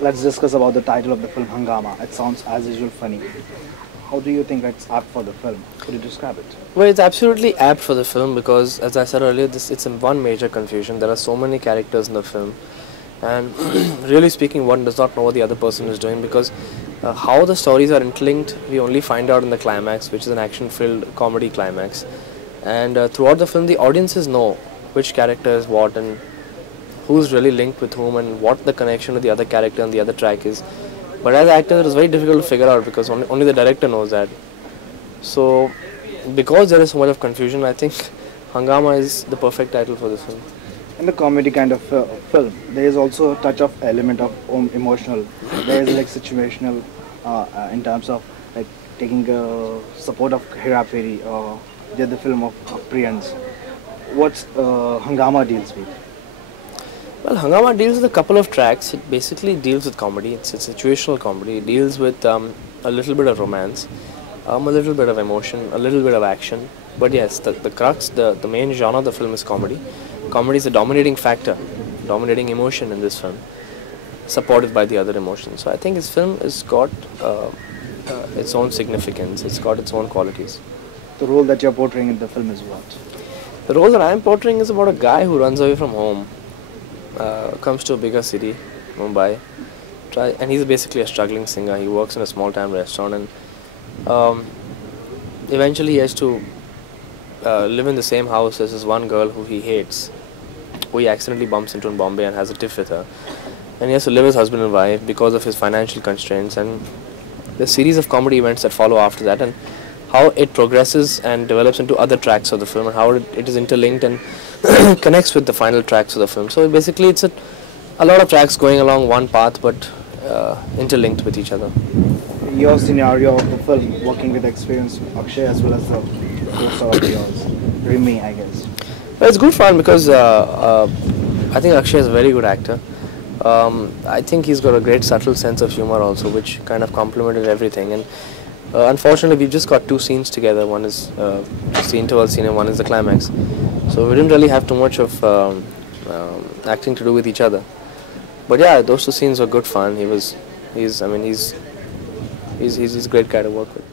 let's discuss about the title of the film, Hungama. It sounds as usual funny. How do you think it's apt for the film? Could you describe it? Well, it's absolutely apt for the film because, as I said earlier, it's one major confusion. There are so many characters in the film, and really speaking, one does not know what the other person is doing because how the stories are interlinked, we only find out in the climax, which is an action-filled comedy climax. And throughout the film, the audiences know which character is what and who's really linked with whom and what the connection to the other character and the other track is. But as actors, it is very difficult to figure out because only the director knows that. So, because there is so much of confusion, I think Hungama is the perfect title for this film. In the comedy kind of film, there is also a touch of element of emotional. There is like situational in terms of like taking support of Hera Peri or the other film of Priyans. What's Hungama deals with? Well, Hungama deals with a couple of tracks. It basically deals with comedy. It's a situational comedy. It deals with a little bit of romance, a little bit of emotion, a little bit of action. But yes, the crux, the main genre of the film is comedy. Comedy is a dominating factor, dominating emotion in this film, supported by the other emotions. So I think this film has got its own significance. It's got its own qualities. The role that you're portraying in the film is what? The role that I'm portraying is about a guy who runs away from home. Comes to a bigger city, Mumbai, and he's basically a struggling singer. He works in a small time restaurant, and eventually he has to live in the same house as this one girl who he hates, who he accidentally bumps into in Bombay and has a tiff with her, and he has to live as husband and wife because of his financial constraints, and the series of comedy events that follow after that, and how it progresses and develops into other tracks of the film, and how it is interlinked and connects with the final tracks of the film. So basically it's a lot of tracks going along one path but interlinked with each other. Your scenario of the film, working with experienced Akshay as well as the co-star of yours, Rimi, I guess. Well, it's good fun because I think Akshay is a very good actor. I think he's got a great subtle sense of humor also, which kind of complemented everything. And unfortunately, we've just got two scenes together. One is just the interval scene and one is the climax. So we didn't really have too much of acting to do with each other. But yeah, those two scenes were good fun. He's a great guy to work with.